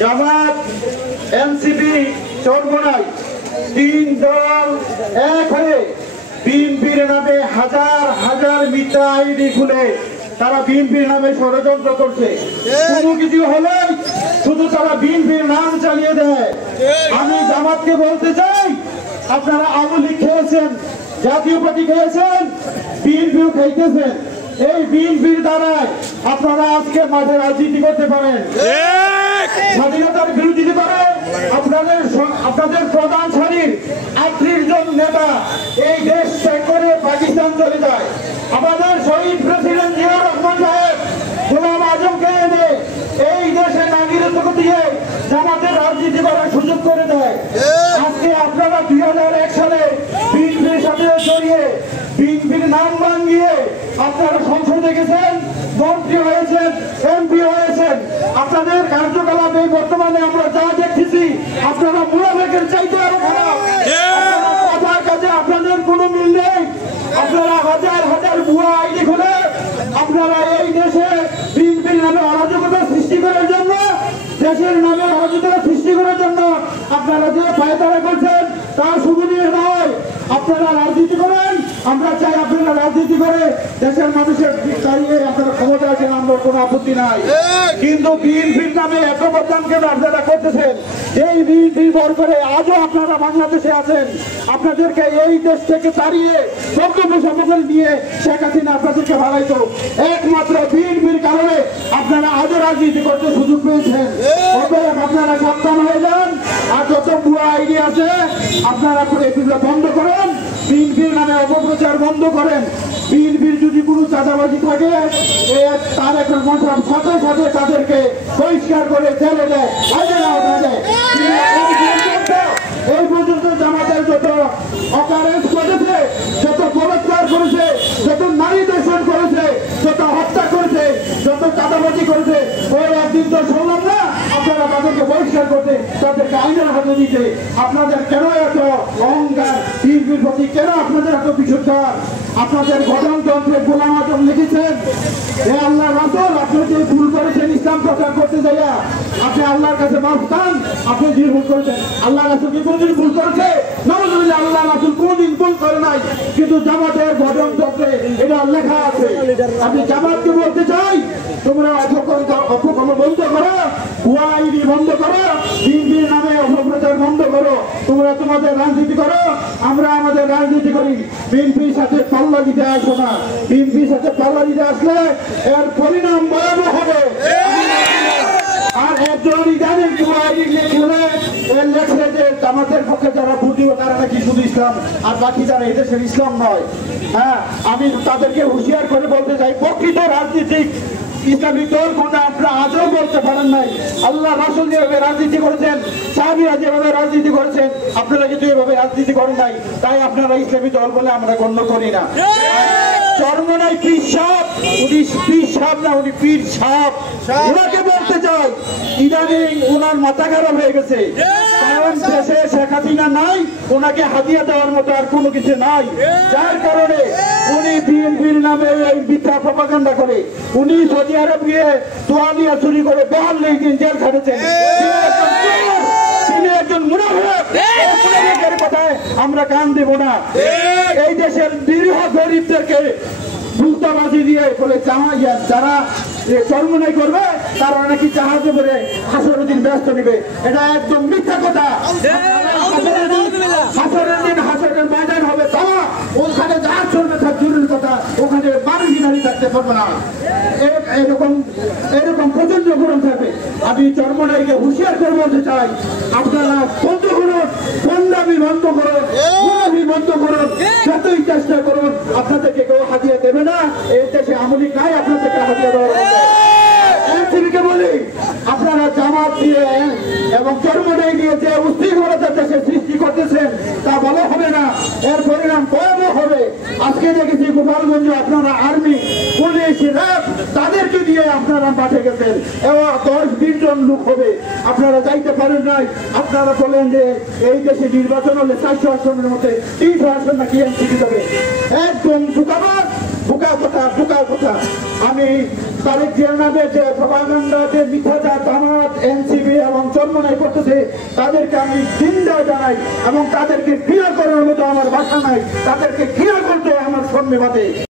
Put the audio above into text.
জামাত, NCP, Charmonai তিন দল এক হয়ে বিএনপির নামে হাজার হাজার মিথ্যা আইডি খুলে তারা বিএনপির নামে ষড়যন্ত্র করছে। কোনো কিছু হলে শুধু তারা বিএনপির নাম চালিয়ে দেয়। আমি জামাতকে বলতে চাই, আপনারা আওয়ামী লীগ খেয়েছেন, জাতীয় পার্টি খেয়েছেন, বিএনপিও খাইতেছেন। এই বিএনপির দ্বারায় আপনারা আজকে মাঠে রাজনীতি করতে পারেন, স্বাধীনতার বিরোধিতা করে। আপনাদের প্রধান সারির 38 জন নেতা এই দেশ ত্যাগ করে পাকিস্তান চলে যায়। আমাদের শহীদ প্রেসিডেন্ট জিয়াউর রহমান সাহেব গোলাম আজমকে এনে এই দেশে নাগরিকত্ব দিয়ে জামাতের রাজনীতি করার সুযোগ করে দেয়। আজকে আপনারা 2001 সালে বিএনপির সাথে জড়িয়ে বিএনপির নাম ভাঙিয়ে আপনারা সংসদে গেছেন, মন্ত্রী হয়েছেন, এমপি হয়েছেন। আপনাদের কার্যকলাপ এই বর্তমানে আমরা যা দেখতেছি, আপনারা মুনাফিকের চাইতে আরো খারাপ। কথার কাছে আপনাদের কোনো মিল নেই। আপনারা হাজার হাজার ভুয়া আইডি খুলে আপনারা এই দেশে বিএনপির নামে অরাজকতা সৃষ্টি করার জন্য, দেশের নামে অরাজকতা সৃষ্টি করার জন্য আপনারা যে পায়তারা করছেন তা শুধু নিয়ে নয়। আপনারা রাজনীতি করেন, আমরা চাই আপনারা রাজনীতি করে দেশের মানুষের দাঁড়িয়ে আপনারা ক্ষমতা আছেন, আমরা কোনো আপত্তি নাই। কিন্তু বিএনপির নামে এত বদনাম কেন আপনারা করতেছেন? এই বিএনপির ভর করে আজও আপনারা বাংলাদেশে আছেন। আপনাদেরকে এই দেশ থেকে তাড়িয়ে বক্তব্য সম্মেলন দিয়ে শেখ হাসিনা আপনাদেরকে ভাড়াইতো। একমাত্র বিএনপির কারণে আপনারা আজও রাজনীতি করতে সুযোগ পেয়েছেন। আপনারা সাবধান হয়ে যান। আর যত ভুয়া আইডি আছে আপনারা এগুলো বন্ধ করেন, বিএনপির নামে অপপ্রচার বন্ধ করেন। বিএনপির যদি কোনো চাঁদাবাজি থাকে তার একটা সাথে সাথে তাদেরকে পরিষ্কার করে জেলে দেয়। এই পর্যন্ত জামাতের যত অকারেন্স করেছে, যত বলাৎকার করেছে, যত নারী দর্শন করেছে, যত হত্যা করেছে, যত চাঁদাবাজি করেছে, ওই একদিন তো শুনলাম না আপনারা তাদেরকে বহিষ্কার করতে, তাদেরকে আইনের হাতে দিতে। আপনাদের কেন এত অহংকার? বিএনপির প্রতি কেন আপনাদের এত বিশুদ্ধার? আপনাদের গঠনতন্ত্রে গোলাম আজম লিখেছেন, হে আল্লাহ রাসূল, আপনি যে ভুল করেছেন ইসলাম প্রচার করতে যাইয়া, আপনি আল্লাহর কাছে মাফ চান। আপনি যে ভুল করেছেন, আল্লাহ রাসূল কি কোনদিন ভুল করেছে? নাউযুবিল্লাহ, আল্লাহ রাসূল কোনদিন ভুল করে নাই। কিন্তু জামাতের গঠনতন্ত্রে এটা লেখা আছে। আমি জামাতকে বলতে চাই, তোমরা অপকর্ম বন্ধ করো, ভুয়া আইডি বন্ধ করো, বিএনপির নামে অপপ্রচার বন্ধ করো। তোমরা তোমাদের রাজনীতি করো, আমরা আমাদের রাজনীতি করি। বিএনপির সাথে পাল্লা দিতে আসবো না। বিএনপির সাথে পাল্লা দিতে আসলে এর পরিণাম ভয়াবহ হবে। আর একজনই জানেন লেখে যে জামাতের পক্ষে যারা ভোট দিব তারা নাকি শুধু ইসলাম, আর বাকি যারা এদেশের ইসলাম নয়। হ্যাঁ, আমি তাদেরকে হুঁশিয়ার করে বলতে চাই, প্রকৃত রাজনীতিক ইসলামিক দল কোনটা আপনারা আজও বলতে পারেন নাই। আল্লাহ রাসূল যেভাবে রাজনীতি করেছেন, সাহাবীরা যেভাবে রাজনীতি করেছেন, আপনারা কিন্তু এভাবে রাজনীতি করেন নাই। তাই আপনারা ইসলামী দল বলে আমরা গণ্য করি না। চরমোনাই পীর সাহেব, উনি পীর সাহেব না, উনি পীর সাহেব। ওনাকে বলতে চাই, ইদানিং ওনার মাথা খারাপ হয়ে গেছে। কারণ দেশে শেখ হাসিনা নাই, ওনাকে হাদিয়া দেওয়ার মতো আর কোনো কিছু নাই। যার কারণে উনি বিএনপির নামে এই মিথ্যা প্রপাগান্ডা করে উনি সৌদি আরব গিয়ে তোয়ালিয়া চুরি করে 42 দিন জেল খাটেছেন। তিনি একজন মুনাফিকের কথায় আমরা কান দেব না। এই দেশের নিরীহ গরিবদেরকে ভুলতাবাজি দিয়ে বলে যারা চরমোনাই করবে তারা নাকি জাহাজে করে হাসরের দিন ব্যস্ত নিবে। এটা একদম মিথ্যা কথা। হাসরের দিন হাসরের ময়দান হবে, তারা ওখানে জাহাজ চলবে, তার জরুরি কথা, ওখানে মানুষই নারী থাকতে পারবে না। এরকম প্রচন্ড গরম থাকবে। আমি চরমোনাইকে হুঁশিয়ার করে বলতে চাই, আপনারা বন্ধ করুন, বন্দামি বন্ধ করুন, গুনাহি বন্ধ করুন, যতই চেষ্টা করুন, আপনাদেরকে কেউ হাদিয়া দেবে না। এই দেশে আমলি নাই আপনাদেরকে হাদিয়া দেওয়া। এনসিপিকে বলি, আপনারা জামাত দিয়ে এবং চরমোনাই দিয়ে যে উশৃঙ্খলতার দেশে সৃষ্টি করতেছেন তা ভালো হবে না, এর পরিণাম ভয়াবহ হবে। আজকে দেখেছি গোপালগঞ্জে আপনারা আর্মি, পুলিশ, র্যাব তাদেরকে দিয়ে আপনারা মাঠে গেছেন এবং 10-20 জন লোক হবে, আপনারা যাইতে পারেন নাই। আপনারা বলেন যে এই দেশে নির্বাচন হলে 400 আসনের মধ্যে 300 আসন নাকি এনসিপি দেবে। একদম ধোঁকাবাজ। বোকা কথা। আমি তারেক জিয়ার নামে যে প্রপাগান্ডা, যে মিথ্যাচার জামাত, এনসিপি এবং চরমোনাই করতেছে, তাদেরকে আমি নিন্দা জানাই এবং তাদেরকে ঘৃণা করার মতো আমার ভাষা নাই, তাদেরকে ঘৃণা করতে আমার সন্নিবাদে।